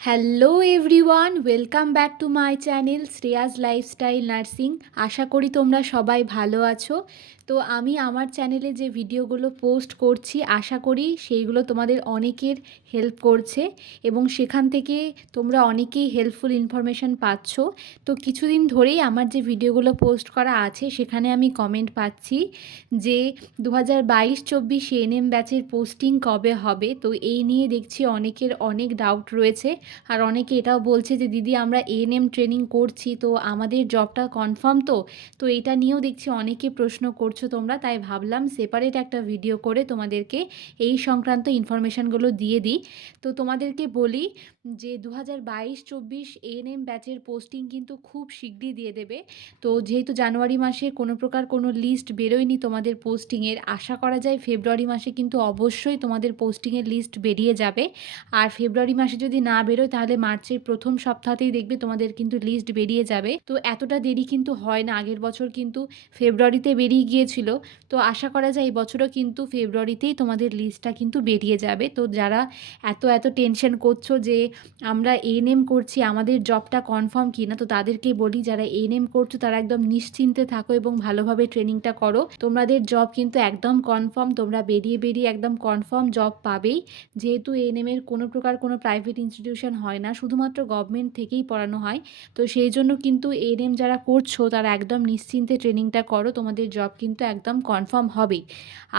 Hello everyone, welcome back to my channel Shreyas lifestyle nursing. আশা করি তোমরা সবাই ভালো আছো। তো আমি আমার চ্যানেলে যে ভিডিওগুলো পোস্ট করছি আশা করি সেইগুলো তোমাদের অনেকের হেল্প করছে এবং সেখান থেকে তোমরা অনেকেই হেল্পফুল ইনফরমেশান পাচ্ছ। তো কিছুদিন ধরেই আমার যে ভিডিওগুলো পোস্ট করা আছে সেখানে আমি কমেন্ট পাচ্ছি যে 2022-24 এএনএম ব্যাচের পোস্টিং কবে হবে। তো এই নিয়ে দেখছি অনেকের অনেক ডাউট রয়েছে। আর অনেকে এটাও বলছে যে দিদি আমরা এএনএম ট্রেনিং করছি, তো আমাদের জবটা কনফার্ম তো এটা নিয়েও দেখছি অনেকে প্রশ্ন করছো তোমরা, তাই ভাবলাম সেপারেট একটা ভিডিও করে তোমাদেরকে এই সংক্রান্ত ইনফরমেশানগুলো দিয়ে দিই। তো তোমাদেরকে বলি যে 2022-24 এএনএম ব্যাচের পোস্টিং কিন্তু খুব শিগগিরই দিয়ে দেবে। তো যেহেতু জানুয়ারি মাসে কোনো প্রকার কোনো লিস্ট বেরোয়নি তোমাদের পোস্টিংয়ের, আশা করা যায় ফেব্রুয়ারি মাসে কিন্তু অবশ্যই তোমাদের পোস্টিংয়ের লিস্ট বেরিয়ে যাবে। আর ফেব্রুয়ারি মাসে যদি না বেরোয় তাহলে মার্চের প্রথম সপ্তাহতেই দেখবে তোমাদের কিন্তু লিস্ট বেরিয়ে যাবে। তো এতটা দেরি কিন্তু হয় না, আগের বছর কিন্তু ফেব্রুয়ারিতে বেরিয়ে গিয়েছিল। তো আশা করা যায় এই বছরও কিন্তু ফেব্রুয়ারিতেই তোমাদের লিস্টটা কিন্তু বেরিয়ে যাবে। তো যারা এত টেনশন করছো যে আমরা এএনএম করছি আমাদের জবটা কনফার্ম কি না, তো তাদেরকে বলি যারা এএনএম করছো তারা একদম নিশ্চিন্তে থাকো এবং ভালোভাবে ট্রেনিংটা করো। তোমাদের জব কিন্তু একদম কনফার্ম, তোমরা বেরিয়ে একদম কনফার্ম জব পাবেই। যেহেতু এএনএমের কোনো প্রকার কোনো প্রাইভেট ইনস্টিটিউশন হয় না, শুধুমাত্র গভর্নমেন্ট থেকেই পড়ানো হয়। তো সেই জন্য কিন্তু এএনএম যারা করছো তারা একদম নিশ্চিন্তে ট্রেনিংটা করো, তোমাদের জব কিন্তু একদম কনফার্ম হবেই।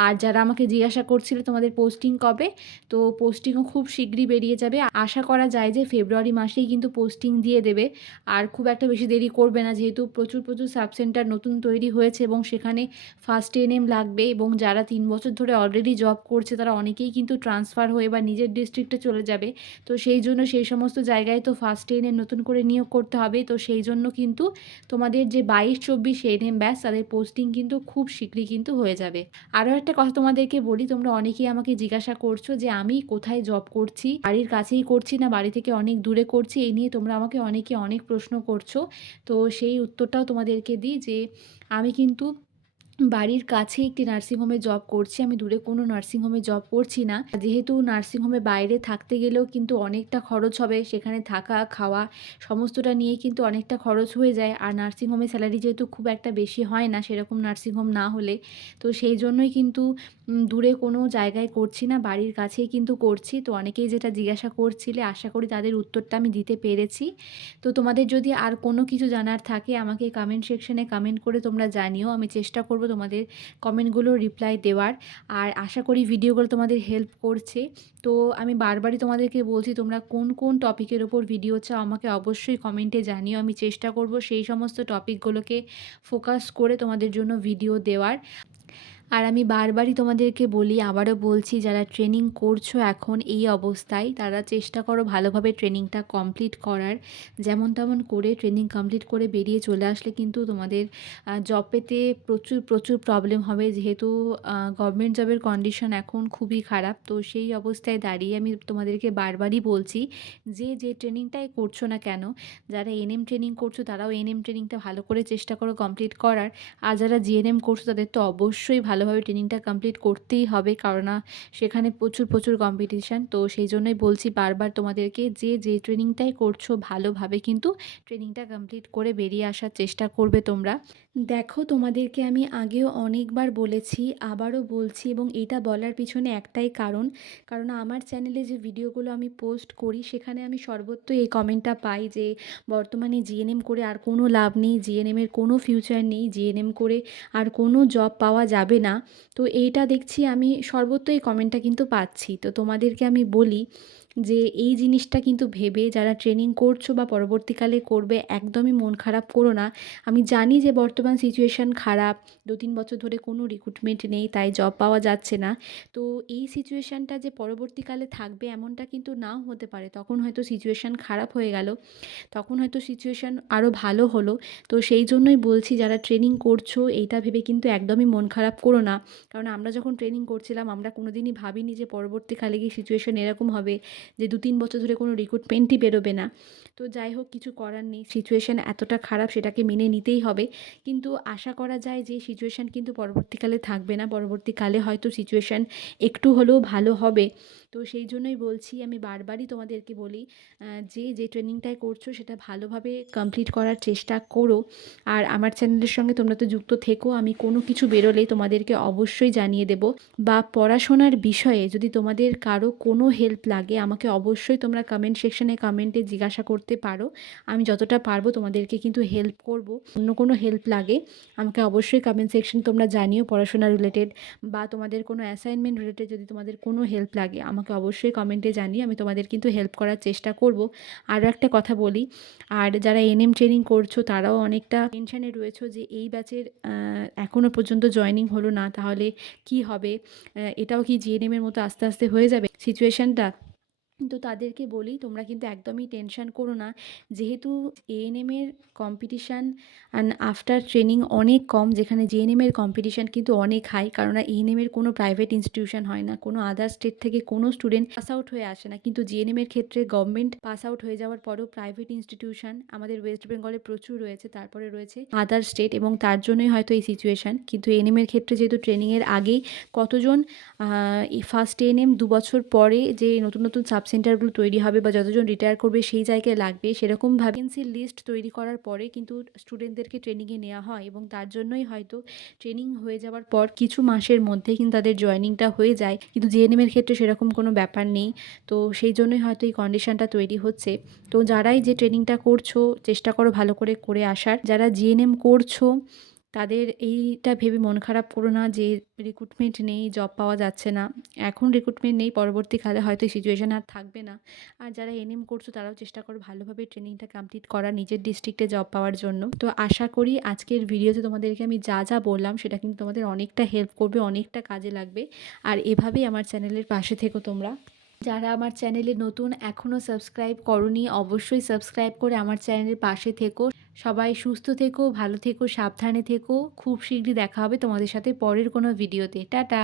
আর যারা আমাকে জিজ্ঞাসা করছিলে তোমাদের পোস্টিং কবে, তো পোস্টিংও খুব শীঘ্রই বেরিয়ে যাবে। আশা করা যায় যে ফেব্রুয়ারি মাসেই কিন্তু পোস্টিং দিয়ে দেবে। আর খুব একটা বেশি দেরি করবে না, যেহেতু প্রচুর সাব সেন্টার নতুন তৈরি হয়েছে এবং সেখানে ফার্স্ট এএনএম লাগবে। এবং যারা 3 বছর ধরে অলরেডি জব করছে তারা অনেকেই কিন্তু ট্রান্সফার হয়ে বা নিজের ডিস্ট্রিক্টে চলে যাবে। তো সেই জন্য সেই সমস্ত জায়গায় তো ফার্স্ট এএনএম নতুন করে নিয়োগ করতে হবে। তো সেই জন্য কিন্তু তোমাদের যে 22-24 এএনএম ব্যাচ তাদের পোস্টিং কিন্তু খুব শীঘ্রই কিন্তু হয়ে যাবে। আরও একটা কথা তোমাদেরকে বলি, তোমরা অনেকেই আমাকে জিজ্ঞাসা করছো যে আমি কোথায় জব করছি, বাড়ির কাছেই করছি না বাড়ি থেকে অনেক দূরে করছি, এই নিয়ে তোমরা আমাকে অনেকে অনেক প্রশ্ন করছো। তো সেই উত্তরটাও তোমাদেরকে দিই যে আমি কিন্তু বাড়ির কাছেই একটি নার্সিংহোমে জব করছি, আমি দূরে কোনো নার্সিংহোমে জব করছি না। যেহেতু নার্সিংহোমে বাইরে থাকতে গেলেও কিন্তু অনেকটা খরচ হবে, সেখানে থাকা খাওয়া সমস্তটা নিয়ে কিন্তু অনেকটা খরচ হয়ে যায়। আর নার্সিংহোমে স্যালারি যেহেতু খুব একটা বেশি হয় না সেরকম নার্সিংহোম না হলে, তো সেই জন্যই কিন্তু দূরে কোনো জায়গায় করছি না, বাড়ির কাছেই কিন্তু করছি। তো অনেকেই যেটা জিজ্ঞাসা করছিলে আশা করি তাদের উত্তরটা আমি দিতে পেরেছি। তো তোমাদের যদি আর কোনো কিছু জানার থাকে আমাকে কমেন্ট সেকশনে কমেন্ট করে তোমরা জানিও, আমি চেষ্টা করব তোমাদের কমেন্টগুলো রিপ্লাই দেওয়ার। আর আশা করি ভিডিওগুলো তোমাদের হেল্প করছে। তো আমি বারবারই তোমাদেরকে বলছি তোমরা কোন টপিকের ওপর ভিডিও চাও আমাকে অবশ্যই কমেন্টে জানিও, আমি চেষ্টা করব সেই সমস্ত টপিকগুলোকে ফোকাস করে তোমাদের জন্য ভিডিও দেওয়ার। আর আমি বারবারই তোমাদেরকে বলি, আবারও বলছি, যারা ট্রেনিং করছো এখন এই অবস্থায় তারা চেষ্টা করো ভালোভাবে ট্রেনিংটা কমপ্লিট করার। যেমন তেমন করে ট্রেনিং কমপ্লিট করে বেরিয়ে চলে আসলে কিন্তু তোমাদের জব পেতে প্রচুর প্রবলেম হবে, যেহেতু গভর্নমেন্ট জবের কন্ডিশন এখন খুবই খারাপ। তো সেই অবস্থায় দাঁড়িয়ে আমি তোমাদেরকে বারবারই বলছি যে ট্রেনিংটাই করছো না কেন, যারা এএনএম ট্রেনিং করছো তারাও এএনএম ট্রেনিংটা ভালো করে চেষ্টা করো কমপ্লিট করার। আর যারা জিএনএম করছো তাদের তো অবশ্যই ভালোভাবে ট্রেনিংটা কমপ্লিট করতেই হবে, কারণ সেখানে প্রচুর কম্পিটিশান। তো সেই জন্যই বলছি বারবার তোমাদেরকে যে ট্রেনিংটাই করছো ভালোভাবে কিন্তু ট্রেনিংটা কমপ্লিট করে বেরিয়ে আসার চেষ্টা করবে তোমরা। দেখো তোমাদেরকে আমি আগেও অনেকবার বলেছি, আবারও বলছি, এবং এটা বলার পিছনে একটাই কারণ আমার চ্যানেলে যে ভিডিওগুলো আমি পোস্ট করি সেখানে আমি সর্বত্র এই কমেন্টটা পাই যে বর্তমানে জিএনএম করে আর কোনো লাভ নেই, জিএনএমের কোনো ফিউচার নেই, জিএনএম করে আর কোনো জব পাওয়া যাবে না। তো এইটা দেখছি আমি সর্বত্র এই কমেন্টটা কিন্তু পাচ্ছি। তো তোমাদেরকে আমি বলি যে এই জিনিসটা কিন্তু ভেবে যারা ট্রেনিং করছো বা পরবর্তীকালে করবে একদমই মন খারাপ করো না। আমি জানি যে বর্তমান সিচুয়েশান খারাপ, 2-3 বছর ধরে কোনো রিক্রুটমেন্ট নেই তাই জব পাওয়া যাচ্ছে না। তো এই সিচুয়েশানটা যে পরবর্তীকালে থাকবে এমনটা কিন্তু নাও হতে পারে, তখন হয়তো সিচুয়েশান খারাপ হয়ে গেল, তখন হয়তো সিচুয়েশান আরও ভালো হলো। তো সেই জন্যই বলছি যারা ট্রেনিং করছো এইটা ভেবে কিন্তু একদমই মন খারাপ করো না, কারণ আমরা যখন ট্রেনিং করছিলাম আমরা কোনো দিনই ভাবিনি যে পরবর্তীকালে গিয়ে সিচুয়েশান এরকম হবে যে 2-3 বছর ধরে কোনো রিক্রুটমেন্টই বেরোবে না। তো যাই হোক, কিছু করার নেই, সিচুয়েশান এতটা খারাপ সেটাকে মেনে নিতেই হবে। কিন্তু আশা করা যায় যে সিচুয়েশান কিন্তু পরবর্তীকালে থাকবে না, পরবর্তীকালে হয়তো সিচুয়েশান একটু হলেও ভালো হবে। তো সেই জন্যই বলছি, আমি বারবারই তোমাদেরকে বলি যে ট্রেনিংটাই করছো সেটা ভালোভাবে কমপ্লিট করার চেষ্টা করো। আর আমার চ্যানেলের সঙ্গে তোমরা তো যুক্ত থেকো, আমি কোনো কিছু বেরোলেই তোমাদেরকে অবশ্যই জানিয়ে দেবো। বা পড়াশোনার বিষয়ে যদি তোমাদের কারো কোনো হেল্প লাগে আমাকে অবশ্যই তোমরা কমেন্ট সেকশনে কমেন্টে জিজ্ঞাসা করতে পারো। আমি যতটা পারবো তোমাদেরকে কিন্তু হেল্প করব। অন্য কোনো হেল্প লাগে আমাকে অবশ্যই কমেন্ট সেকশন তোমরা জানিও, পড়াশোনা রিলেটেড বা তোমাদের কোনো অ্যাসাইনমেন্ট রিলেটেড যদি তোমাদের কোনো হেল্প লাগে আমাকে অবশ্যই কমেন্টে জানিও, আমি তোমাদের কিন্তু হেল্প করার চেষ্টা করব। আরও একটা কথা বলি, আর যারা এনএম ট্রেনিং করছো তারাও অনেকটা টেনশানে রয়েছো যে এই ব্যাচের এখনও পর্যন্ত জয়েনিং হলো না, তাহলে কি হবে, এটাও কি জিএনএমের মতো আস্তে আস্তে হয়ে যাবে সিচুয়েশানটা। তো তাদেরকে বলি তোমরা কিন্তু একদমই টেনশন করো না, যেহেতু এএনএমের কম্পিটিশান অ্যান্ড আফটার ট্রেনিং অনেক কম, যেখানে জিএনএমের কম্পিটিশান কিন্তু অনেক হাই, কারণ এএনএমের কোনো প্রাইভেট ইনস্টিটিউশন হয় না, কোনো আদার স্টেট থেকে কোনো স্টুডেন্ট পাস আউট হয়ে আসে না, কিন্তু জিএনএমের ক্ষেত্রে গভর্নমেন্ট পাস আউট হয়ে যাওয়ার পরেও প্রাইভেট ইনস্টিটিউশন আমাদের ওয়েস্ট বেঙ্গলে প্রচুর রয়েছে, তারপরে রয়েছে আদার স্টেট, এবং তার জন্যই হয়তো এই সিচুয়েশান। কিন্তু এএনএমের ক্ষেত্রে যেহেতু ট্রেনিংয়ের আগেই কতজন ফার্স্ট এএনএম 2 বছর পরে যে নতুন নতুন সাব সেন্টারগুলো তৈরি হবে বা যতজন রিটায়ার করবে সেই জায়গায় লাগবে, সেরকম ভ্যাকেন্সির লিস্ট তৈরি করার পরে কিন্তু স্টুডেন্টদেরকে ট্রেনিংয়ে নেওয়া হয়, এবং তার জন্যই হয়তো ট্রেনিং হয়ে যাওয়ার পর কিছু মাসের মধ্যে কিন্তু তাদের জয়েনিংটা হয়ে যায়, কিন্তু জিএনএমের ক্ষেত্রে সেরকম কোনো ব্যাপার নেই। তো সেই জন্যই হয়তো এই কন্ডিশনটা তৈরি হচ্ছে। তো যারাই যে ট্রেনিংটা করছো চেষ্টা করো ভালো করে করে আসার। যারা জিএনএম করছো তাদের এইটা ভেবে মন খারাপ করো না যে রিক্রুটমেন্ট নেই, জব পাওয়া যাচ্ছে না। এখন রিক্রুটমেন্ট নেই, পরবর্তীকালে হয়তো এই সিচুয়েশান আর থাকবে না। আর যারা এনএম করছো তারাও চেষ্টা করো ভালোভাবে ট্রেনিংটা কমপ্লিট করা নিজের ডিস্ট্রিক্টে জব পাওয়ার জন্য। তো আশা করি আজকের ভিডিওতে তোমাদেরকে আমি যা যা বললাম সেটা কিন্তু তোমাদের অনেকটা হেল্প করবে, অনেকটা কাজে লাগবে। আর এভাবেই আমার চ্যানেলের পাশে থেকো তোমরা। যারা আমার চ্যানেলে নতুন এখনও সাবস্ক্রাইব করোনি অবশ্যই সাবস্ক্রাইব করে আমার চ্যানেলের পাশে থেকো। সবাই সুস্থ থেকো, ভালো থেকো, সাবধানে থেকো। খুব শীঘ্রই দেখা হবে তোমাদের সাথে পরের কোনো ভিডিওতে। টাটা।